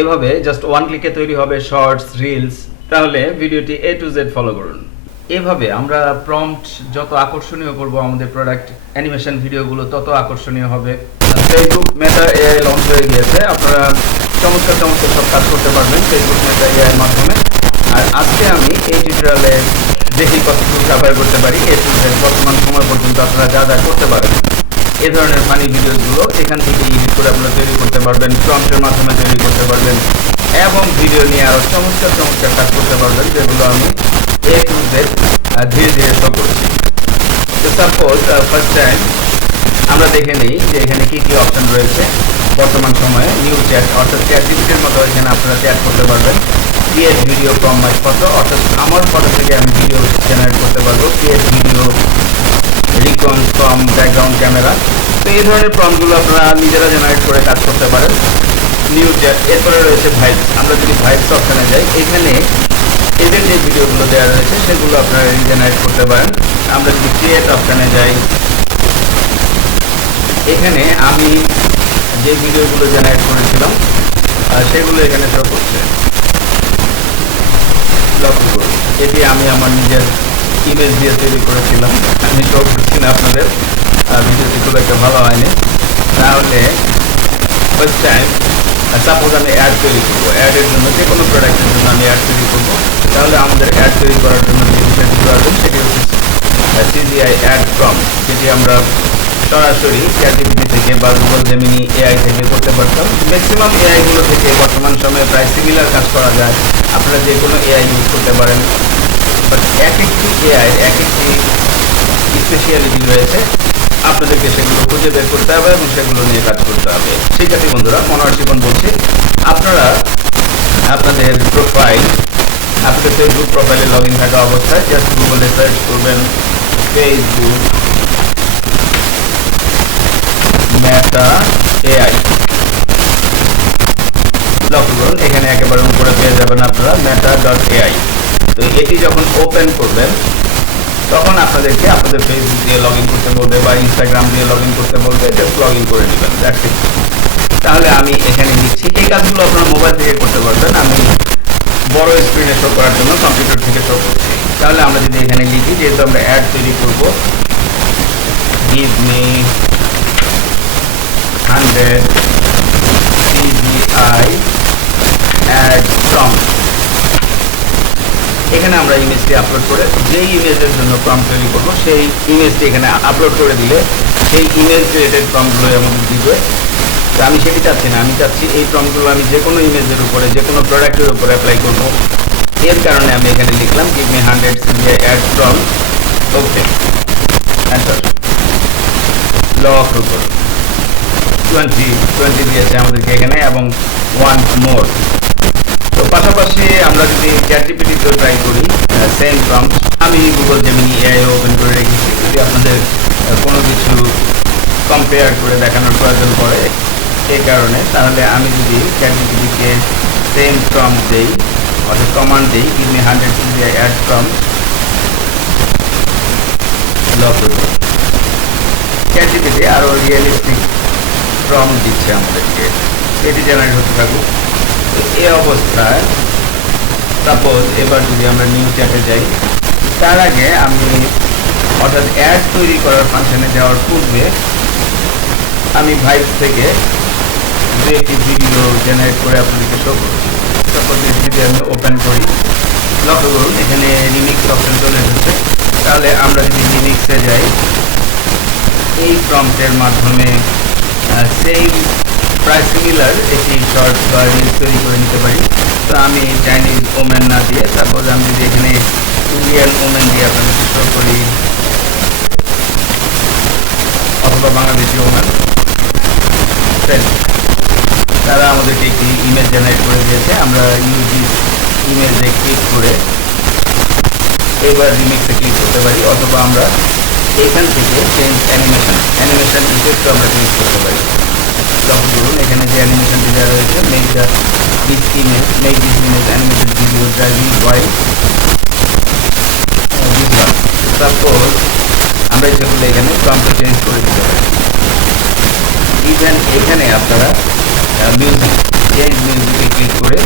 এভাবে just one ক্লিকে তৈরি হবে শর্টস রিলস তাহলে ভিডিওটি এ টু জেড ফলো করুন। এভাবে আমরা প্রম্পট যত আকর্ষণীয় করব আমাদের প্রোডাক্ট অ্যানিমেশন ভিডিওগুলো তত আকর্ষণীয় হবে। ফেসবুক মেটা এআই লঞ্চ হয়ে গিয়েছে। আপনারা চমৎকার চমৎকার সব কাজ করতে পারবেন ফেসবুক মেটা এআই এর মাধ্যমে। আর আজকে আমি এই টিউটোরিয়ালে দেখি কতটুকু কাভার করতে পারি। এ টু জেড বর্তমান সময় পর্যন্ত আপনারা যা যা করতে পারেন। এ ধরনের ফানি ভিডিওগুলো এখান থেকে এডিট করে আপনারা তৈরি করতে পারবেন প্রম্পটের মাধ্যমে তৈরি করতে পারবেন, এবং ভিডিও নিয়ে আরও চমৎকার চমৎকার কাজ করতে পারবেন, যেগুলো আমি এ টু ধীরে ধীরে শো করছি। তো সাপোজ ফার্স্ট টাইম আমরা দেখে নিই যে এখানে কি কি অপশন রয়েছে। বর্তমান সময়ে নিউ চ্যাট অর্থাৎ চ্যাট জিপিটির মতো এখানে আপনারা চ্যাট করতে পারবেন। Create video from my photo অর্থাৎ আমার ফটো থেকে আমি ভিডিও ফ্রম ব্যাকগ্রাউন্ড ক্যামেরা তো এই ধরনের ফর্মগুলো আপনারা নিজেরা জেনারেট করে কাজ করতে পারেন। নিউ চ্যাট এরপরে রয়েছে ভাইবস আমরা যদি ভাইবস অপশানে যাই, এখানে এদের যে ভিডিওগুলো দেওয়া রয়েছে, সেগুলো আপনারা জেনারেট করতে পারেন। আমরা যদি ক্রিয়েট অপশানে যাই, এখানে আমি যে ভিডিওগুলো জেনারেট করেছিলাম সেগুলো এখানে শো করছে। লক্ষ্য এটি আমি আমার নিজের ইমেজ দিয়ে তৈরি করেছিলাম। আমি শো করছি না আপনাদের ভিডিওটি খুব একটা ভালো হয়নি। তাহলে ফার্স্ট টাইম সাপোজ আমি অ্যাড তৈরি করব। অ্যাডের জন্য যে কোনো প্রোডাক্টের জন্য আমি অ্যাড তৈরি করব। তাহলে আমাদের অ্যাড তৈরি করার জন্য যে বিষয়টি প্রয়োজন, সেটি হচ্ছে সিজিআই অ্যাড ফ্রম যেটি আমরা সরাসরি চ্যাটিভিটি থেকে বা গুগল জেমিনি এআই থেকে করতে পারতাম। ম্যাক্সিমাম এআইগুলো থেকে বর্তমান সময়ে প্রায় সিমিলার কাজ করা যায়। আপনারা যে কোনো এআই ইউজ করতে পারেন। বাট এক একটি এআই এক একটি স্পেশালিটি রয়েছে। আপনাদেরকে সেগুলো খুঁজে বের করতে হবে এবং সেগুলো নিয়ে কাজ করতে হবে। ঠিক আছে বন্ধুরা, মনোহর শিবন বলছি। আপনারা আপনাদের প্রোফাইল আপনাদের ফেসবুক প্রোফাইলে লগ ইন থাকা অবস্থায় জাস্ট গুগলে সার্চ করবেন ফেসবুক মেটা এআই লক্ষ্য করুন, এখানে একেবারে উপরে পেয়ে যাবেন আপনারা মেটা ডট এআই তো এটি যখন ওপেন করবেন, তখন আপনাদেরকে আপনাদের ফেসবুক দিয়ে লগ করতে বলবে বা ইনস্টাগ্রাম দিয়ে লগ করতে বলবে জাস্ট লগ করে নেবেন. তাহলে আমি এখানে দিচ্ছি। এই কাজগুলো আপনার মোবাইল থেকে করতে পারবেন। আমি বড় স্ক্রিনে শো করার জন্য কম্পিউটার থেকে শো করছি। তাহলে আমরা যদি এখানে লিখি, যেহেতু আমরা অ্যাড তৈরি করব give me hundred CGI ad এখানে আমরা ইমেজটি আপলোড করে যেই ইমেজের জন্য প্রম্পট তৈরি করব, সেই ইমেজটি এখানে আপলোড করে দিলে সেই ইমেজ রিলেটেড প্রম্পটগুলো আমাদের দিবে। তো আমি সেটি চাচ্ছি না, আমি চাচ্ছি এই প্রম্পটগুলো আমি যে কোনো ইমেজের উপরে, যে কোনো প্রোডাক্টের উপরে অ্যাপ্লাই করব। এর কারণে আমি এখানে লিখলাম give me hundred CGI ad from okay lock করুন টোয়েন্টি টোয়েন্টি দিয়েছে আমাদেরকে এখানে, এবং ওয়ান মোর তো পাশাপাশি আমরা যদি চ্যাটজিপিটিতেও ট্রাই করি সেম প্রম্পট আমি গুগল জেমিনি এআই ওপেন করে রেখেছি। যদি আপনাদের কোনো কিছু কম্পেয়ার করে দেখানোর প্রয়োজন পড়ে এই কারণে, তাহলে আমি যদি চ্যাটজিপিটিকে সেম প্রম্পট দেই, অর্থাৎ কমান্ড দিই kidney hundred CGI ad prompt lock করব আরও রিয়েলিস্টিক ফর্ম দিচ্ছে আমাদেরকে। এটি জেনারেট হতে থাকুক। এই অবস্থায় সাপোজ এবার যদি আমরা নিউ চ্যাটে যাই, তার আগে আমি অর্থাৎ অ্যাড তৈরি করার ফাংশনে যাওয়ার পূর্বে আমি ভাইব থেকে দু একটি ভিডিও জেনারেট করে আপনাদেরকে শো করব সাপোজ যদি আমি ওপেন করি। লক্ষ্য করুন, এখানে রিমিক্স অপশন চলে এসেছে। তাহলে আমরা যদি রিমিক্সে যাই, এই প্রম্পটের মাধ্যমে সেই প্রায় সিমিলার একটি শর্ট বা রিলস তৈরি করে নিতে পারি। তো আমি চাইনিজ ওমেন না দিয়ে সাপোজ আমি যদি এখানে ইন্ডিয়ান ওমেন দিয়ে আপনাদেরকে শো করি, অথবা বাংলাদেশি ওমেন তারা আমাদেরকে একটি ইমেজ জেনারেট করে দিয়েছে। আমরা ইউজি ইমেজে ক্লিক করে এবার রিমিক্সে ক্লিক করতে পারি, অথবা আমরা এখান থেকে চেঞ্জ অ্যানিমেশন অ্যানিমেশন ইফেক্টও আমরা চেঞ্জ করতে পারি। লক্ষ্য করুন এখানে যে অ্যানিমেশনটি দেওয়া রয়েছে make the this image make this image animated video driving by suppose আমরা ইচ্ছে এখানে প্রম্পট চেঞ্জ করে দিতে পারি। ইভেন এখানে আপনারা মিউজিক চেঞ্জ মিউজিকে ক্লিক করে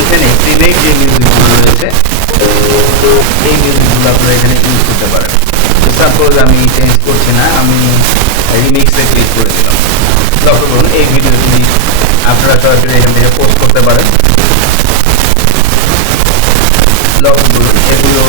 এখানে প্রিমেড যে মিউজিকগুলো রয়েছে, এই মিউজিকগুলো আপনারা এখানে ইউজ করতে পারেন। সাপোজ আমি চেঞ্জ করছি না, আমি রিমিক্সে ক্লিক করে দিলাম। লক্ষ্য করুন এই ভিডিওটি আপনারা সরাসরি এখান থেকে পোস্ট করতে পারেন। লক্ষ্য করুন এগুলো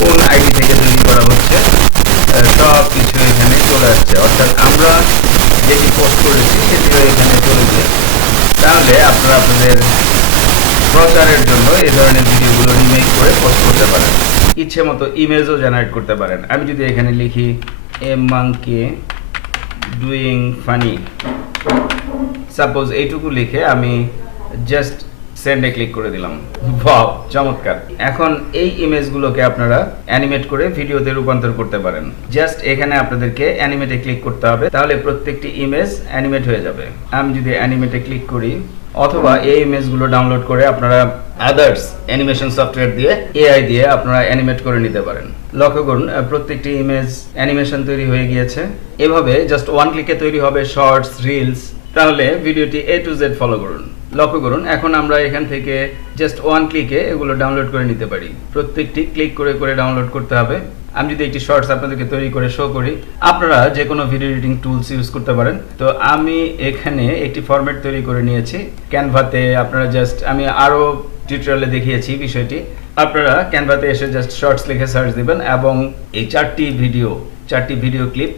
কোন আইডি থেকে তৈরি করা হচ্ছে? সব কিছু এখানে চলে আসছে। অর্থাৎ আমরা যেটি পোস্ট করেছি, সেটিও এখানে চলে গিয়েছে। তাহলে আপনারা আপনাদের প্রচারের জন্য এই ধরনের ভিডিওগুলো রিমেক করে পোস্ট করতে পারেন। ইচ্ছে মতো ইমেজও জেনারেট করতে পারেন। আমি যদি এখানে লিখি a monkey doing funny suppose এইটুকু লিখে আমি জাস্ট সেন্ডে ক্লিক করে দিলাম। বাহ, চমৎকার। এখন এই ইমেজগুলোকে আপনারা অ্যানিমেট করে ভিডিওতে রূপান্তর করতে পারেন। জাস্ট এখানে আপনাদেরকে অ্যানিমেটে ক্লিক করতে হবে, তাহলে প্রত্যেকটি ইমেজ অ্যানিমেট হয়ে যাবে। আমি যদি অ্যানিমেটে ক্লিক করি অথবা এই ইমেজগুলো ডাউনলোড করে আপনারা আদার্স অ্যানিমেশন সফটওয়্যার দিয়ে এআই দিয়ে আপনারা অ্যানিমেট করে নিতে পারেন। লক্ষ্য করুন প্রত্যেকটি ইমেজ অ্যানিমেশন তৈরি হয়ে গিয়েছে। এভাবে জাস্ট ওয়ান ক্লিকে তৈরি হবে শর্টস রিলস তাহলে ভিডিওটি এ টু জেড ফলো করুন। লক্ষ্য করুন, এখন আমরা এখান থেকে জাস্ট ওয়ান ক্লিকে এগুলো ডাউনলোড করে নিতে পারি। প্রত্যেকটি ক্লিক করে করে ডাউনলোড করতে হবে। আমি যদি একটি শর্টস আপনাদেরকে তৈরি করে শো করি, আপনারা যে কোনো ভিডিও এডিটিং টুলস ইউজ করতে পারেন। তো আমি এখানে একটি ফরম্যাট তৈরি করে নিয়েছি। ক্যানভাতে আপনারা জাস্ট আমি আরও টিউটোরিয়ালে দেখিয়েছি বিষয়টি। আপনারা ক্যানভাতে এসে জাস্ট শর্টস লিখে সার্চ দিবেন এবং এই চারটি ভিডিও চারটি ভিডিও ক্লিপ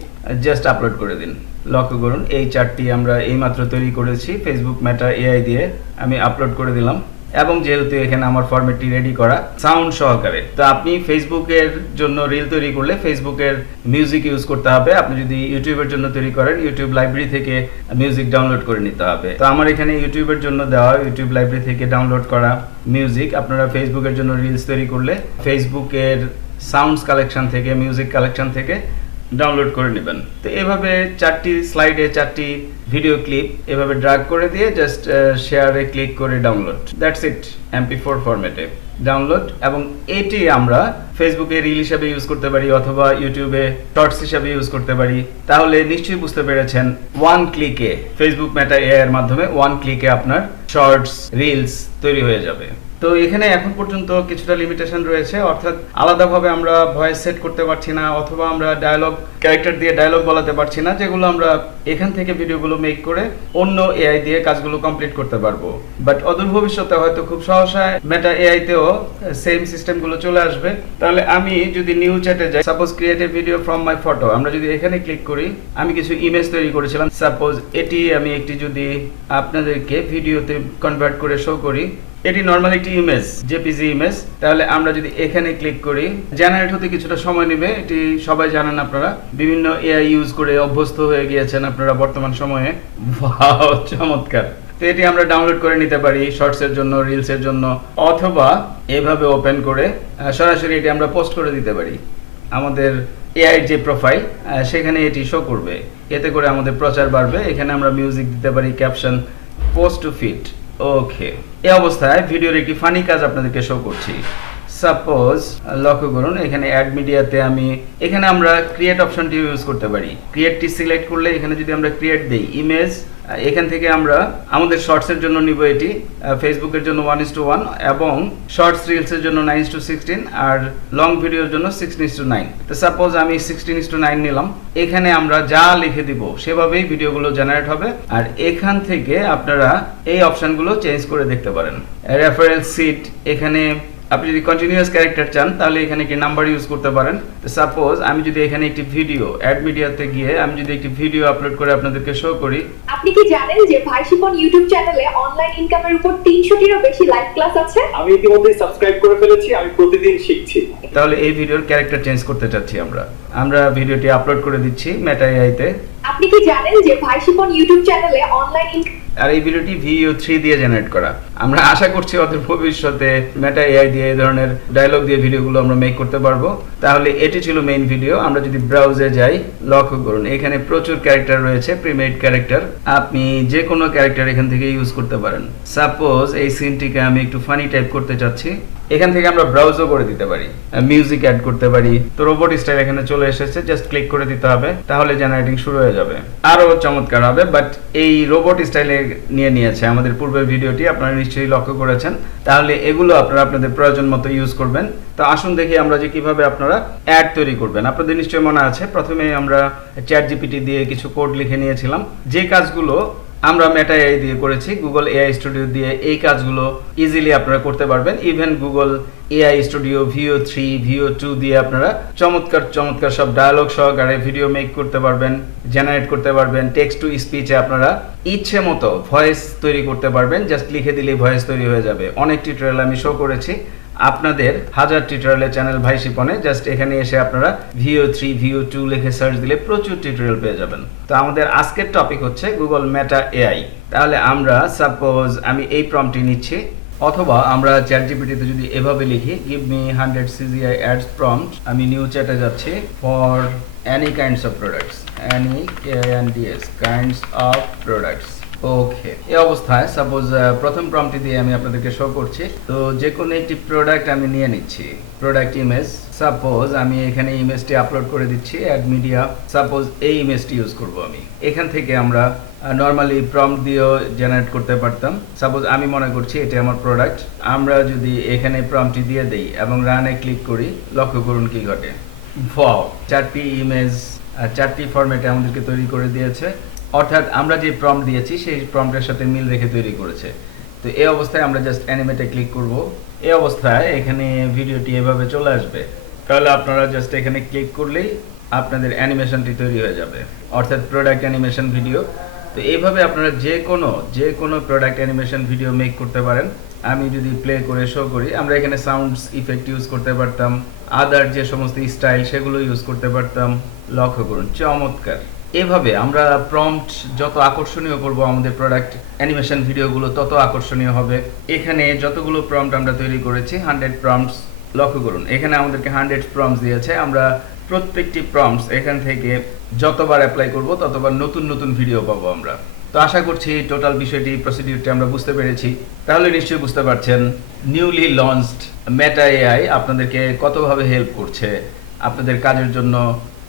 জাস্ট আপলোড করে দিন। লক্ষ্য করুন, এই চারটি আমরা এইমাত্র তৈরি করেছি। ফেসবুক ম্যাটার এআই দিয়ে আমি আপলোড করে দিলাম। এবং যেহেতু এখানে আমার ফরম্যাটটি রেডি করা সাউন্ড সহকারে, তো আপনি ফেসবুকের জন্য রিল তৈরি করলে ফেসবুকের মিউজিক ইউজ করতে হবে। আপনি যদি ইউটিউবের জন্য তৈরি করেন ইউটিউব লাইব্রেরি থেকে মিউজিক ডাউনলোড করে নিতে হবে। তো আমার এখানে ইউটিউবের জন্য দেওয়া ইউটিউব লাইব্রেরি থেকে ডাউনলোড করা মিউজিক আপনারা ফেসবুকের জন্য রিলস তৈরি করলে ফেসবুকের সাউন্ডস কালেকশন থেকে মিউজিক কালেকশন থেকে ডাউনলোড করে নেবেন। তো এভাবে চারটি স্লাইডে চারটি ভিডিও ক্লিপ এভাবে ড্রাগ করে দিয়ে জাস্ট শেয়ারে ক্লিক করে download that's it MP four ফরম্যাটে ডাউনলোড এবং এটি আমরা ফেসবুকে রিল হিসাবে ইউজ করতে পারি অথবা ইউটিউবে শর্টস হিসাবে ইউজ করতে পারি। তাহলে নিশ্চয়ই বুঝতে পেরেছেন ওয়ান ক্লিকে ফেসবুক মেটা এর মাধ্যমে ওয়ান ক্লিকে আপনার শর্টস রিলস তৈরি হয়ে যাবে। তো এখানে এখন পর্যন্ত কিছুটা লিমিটেশন রয়েছে, অর্থাৎ আলাদাভাবে আমরা ভয়েস সেট করতে পারছি না, অথবা আমরা ডায়লগ ক্যারেক্টার দিয়ে ডায়লগ বলাতে পারছি না, যেগুলো আমরা এখান থেকে ভিডিওগুলো মেক করে অন্য এআই দিয়ে কাজগুলো কমপ্লিট করতে পারব। বাট অদূর ভবিষ্যতে হয়তো খুব সহসায় মেটা এআই তেও সেম সিস্টেমগুলো চলে আসবে। তাহলে আমি যদি নিউ চ্যাটে যাই suppose create a video from my photo আমরা যদি এখানে ক্লিক করি, আমি কিছু ইমেজ তৈরি করেছিলাম। সাপোজ এটি আমি একটি যদি আপনাদেরকে ভিডিওতে কনভার্ট করে শো করি, এটি নর্মাল একটি ইমেজ জেপিজি ইমেজ তাহলে আমরা যদি এখানে ক্লিক করি জেনারেট হতে কিছুটা সময় নেবে। এটি সবাই জানেন আপনারা, বিভিন্ন এআই ইউজ করে অভ্যস্ত হয়ে গিয়েছেন আপনারা বর্তমান সময়ে। চমৎকার। তো এটি আমরা ডাউনলোড করে নিতে পারি শর্টস এর জন্য রিলস এর জন্য, অথবা এভাবে ওপেন করে সরাসরি এটি আমরা পোস্ট করে দিতে পারি। আমাদের এআই যে প্রোফাইল সেখানে এটি শো করবে। এতে করে আমাদের প্রচার বাড়বে। এখানে আমরা মিউজিক দিতে পারি caption post to fit okay এই অবস্থায় ভিডিওর একটি ফানি কাজ আপনাদেরকে শো করছি। সাপোজ লক্ষ্য করুন, এখানে অ্যাড মিডিয়াতে আমি, এখানে আমরা ক্রিয়েট অপশনটি ইউজ করতে পারি। ক্রিয়েটটি সিলেক্ট করলে এখানে যদি আমরা ক্রিয়েট দিই ইমেজ এখান থেকে আমরা আমাদের শর্টসের জন্য নিব এটি ফেসবুকের জন্য ওয়ান ইস টু ওয়ান এবং শর্টস রিলসের জন্য নাইন ইস টু সিক্সটিন আর লং ভিডিওর জন্য সিক্সটিন ইস টু নাইন তো সাপোজ আমি সিক্সটিন ইস টু নাইন নিলাম, এখানে আমরা যা লিখে দিব সেভাবেই ভিডিওগুলো জেনারেট হবে আর এখান থেকে আপনারা এই অপশনগুলো চেঞ্জ করে দেখতে পারেন। রেফারেন্স সিট এখানে আপনি যদি কন্টিনিউয়াস ক্যারেক্টার চান তাহলে এখানে একটি নাম্বার ইউজ করতে পারেন। সাপোজ আমি যদি এখানে একটি ভিডিও অ্যাড মিডিয়াতে গিয়ে আমি যদি একটি ভিডিও আপলোড করে আপনাদেরকে শো করি। আপনি কি জানেন যে ভাই শিপন ইউটিউব চ্যানেলে অনলাইন ইনকামের উপর তিনশোটিরও বেশি লাইভ ক্লাস আছে? আমি ইতিমধ্যে সাবস্ক্রাইব করে ফেলেছি আমি প্রতিদিন শিখছি। তাহলে এই ভিডিওর ক্যারেক্টার চেঞ্জ করতে চাচ্ছি আমরা। আমরা ভিডিওটি আপলোড করে দিচ্ছি মেটা এআইতে আপনি কি জানেন যে ভাই শিপন ইউটিউব চ্যানেলে অনলাইন ইনকাম আর এই ভিডিওটি ভিও থ্রি দিয়ে জেনারেট করা। আমরা আশা করছি অদূর ভবিষ্যতে মেটা এআই দিয়ে এই ধরনের ডায়লগ দিয়ে ভিডিওগুলো আমরা মেক করতে পারব। তাহলে এটি ছিল মেইন ভিডিও আমরা যদি ব্রাউজে যাই, লক্ষ্য করুন, এখানে প্রচুর ক্যারেক্টার রয়েছে প্রিমেড ক্যারেক্টার আপনি যে কোনো ক্যারেক্টার এখান থেকে ইউজ করতে পারেন। সাপোজ এই সিনটিকে আমি একটু ফানি টাইপ করতে চাচ্ছি। এখান থেকে আমরা ব্রাউজও করে দিতে পারি মিউজিক অ্যাড করতে পারি। তো রোবট স্টাইল এখানে চলে এসেছে জাস্ট ক্লিক করে দিতে হবে, তাহলে জেনারেটিং শুরু হয়ে যাবে। আরও চমৎকার হবে বাট এই রোবট স্টাইলে নিয়ে নিয়েছে আমাদের পূর্বের ভিডিওটি আপনারা নিশ্চয়ই লক্ষ্য করেছেন, তাহলে এগুলো আপনারা আপনাদের প্রয়োজন মতো ইউজ করবেন। তো আসুন দেখি আমরা যে কীভাবে আপনারা অ্যাড তৈরি করবেন। আপনাদের নিশ্চয়ই মনে আছে, প্রথমে আমরা চ্যাট জিপিটি দিয়ে কিছু কোড লিখে নিয়েছিলাম। যে কাজগুলো আমরা মেটা এআই দিয়ে করেছি গুগল এআই স্টুডিও দিয়ে এই কাজগুলো ইজিলি আপনারা করতে পারবেন। Even Google AI studio Veo three Veo two দিয়ে আপনারা চমৎকার চমৎকার সব ডায়ালগ সহকারে ভিডিও মেক করতে পারবেন জেনারেট করতে পারবেন টেক্সট টু স্পিচে আপনারা ইচ্ছে মতো ভয়েস তৈরি করতে পারবেন। জাস্ট লিখে দিলেই ভয়েস তৈরি হয়ে যাবে। অনেক টিউটোরিয়াল আমি শো করেছি। আপনাদের হাজার টিউটোরিয়ালের চ্যানেল ভাই শিপনে জাস্ট এখানে এসে আপনারা ভিও থ্রি, ভিও টু লিখে সার্চ দিলে প্রচুর টিউটোরিয়াল পেয়ে যাবেন। তো আমাদের আজকের টপিক হচ্ছে গুগল মেটা এআই তাহলে আমরা সাপোজ আমি এই প্রম্পটি নিচ্ছি, অথবা আমরা চ্যাট জিপিটিতে যদি এভাবে লিখি give me hundred CGI ads prompt আমি নিউ চ্যাটে যাচ্ছি for any kinds of products any K N DS kinds of products okay এই অবস্থায় সাপোজ প্রথম প্রম্পটি দিয়ে আমি আপনাদেরকে শো করছি। তো যে কোনো একটি প্রোডাক্ট আমি নিয়ে নিচ্ছি। প্রোডাক্ট ইমেজ সাপোজ আমি এখানে ইমেজটি আপলোড করে দিচ্ছি অ্যাড মিডিয়া সাপোজ এই ইমেজটি ইউজ করব আমি। এখান থেকে আমরা নর্মালি প্রম্পট দিয়েও জেনারেট করতে পারতাম। সাপোজ আমি মনে করছি এটা আমার প্রোডাক্ট আমরা যদি এখানে প্রম্পটি দিয়ে দেই এবং রানে ক্লিক করি, লক্ষ্য করুন কি ঘটে। ওয়াও চারটি ইমেজ চারটি ফরম্যাটে আমাদেরকে তৈরি করে দিয়েছে। অর্থাৎ আমরা যে প্রম্পট দিয়েছি, সেই প্রম্পটের সাথে মিল রেখে তৈরি করেছে। তো এই অবস্থায় আমরা জাস্ট অ্যানিমেটে ক্লিক করব। এই অবস্থায় এখানে ভিডিওটি এভাবে চলে আসবে। তাহলে আপনারা জাস্ট এখানে ক্লিক করলেই আপনাদের অ্যানিমেশনটি তৈরি হয়ে যাবে। অর্থাৎ প্রোডাক্ট অ্যানিমেশন ভিডিও তো এইভাবে আপনারা যে কোনো যে কোনো প্রোডাক্ট অ্যানিমেশন ভিডিও মেক করতে পারেন। আমি যদি প্লে করে শো করি, আমরা এখানে সাউন্ডস ইফেক্ট ইউজ করতে পারতাম। আদার যে সমস্ত স্টাইল সেগুলো ইউজ করতে পারতাম। লক্ষ্য করুন, চমৎকার। এভাবে আমরা প্রম্পট যত আকর্ষণীয় করব আমাদের প্রোডাক্ট অ্যানিমেশন ভিডিওগুলো তত আকর্ষণীয় হবে। এখানে যতগুলো প্রম্পট আমরা তৈরি করেছি হান্ড্রেড প্রম্পটস লক্ষ্য করুন। এখানে আমাদেরকে হান্ড্রেড প্রম্পটস দিয়েছে। আমরা প্রত্যেকটি প্রম্পটস এখান থেকে যতবার অ্যাপ্লাই করব, ততবার নতুন নতুন ভিডিও পাবো আমরা। তো আশা করছি টোটাল বিষয়টি প্রসিডিউরটি আমরা বুঝতে পেরেছি। তাহলে নিশ্চয়ই বুঝতে পারছেন নিউলি লঞ্চড মেটা এআই আপনাদেরকে কতভাবে হেল্প করছে, আপনাদের কাজের জন্য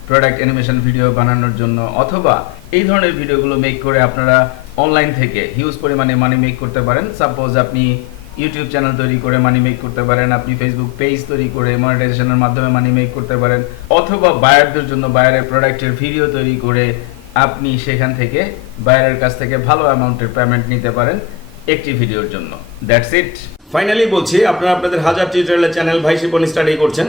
প্রোডাক্ট অ্যানিমেশন ভিডিও বানানোর জন্য, অথবা এই ধরনের ভিডিওগুলো মেক করে আপনারা অনলাইন থেকে হিউজ পরিমাণে মানি মেক করতে পারেন। সাপোজ আপনি ইউটিউব চ্যানেল তৈরি করে মানি মেক করতে পারেন, আপনি ফেসবুক পেজ তৈরি করে মনিটাইজেশনের মাধ্যমে মানি মেক করতে পারেন, অথবা বায়ারদের জন্য বায়ারের প্রোডাক্টের ভিডিও তৈরি করে আপনি সেখান থেকে বায়ারের কাছ থেকে ভালো অ্যামাউন্টের পেমেন্ট নিতে পারেন একটি ভিডিওর জন্য। দ্যাটস ইট ফাইনালি বলছি, আপনারা আপনাদের হাজার টিউটোরিয়ালের চ্যানেল ভাই শিপন স্টাডি করছেন।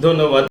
ধন্যবাদ।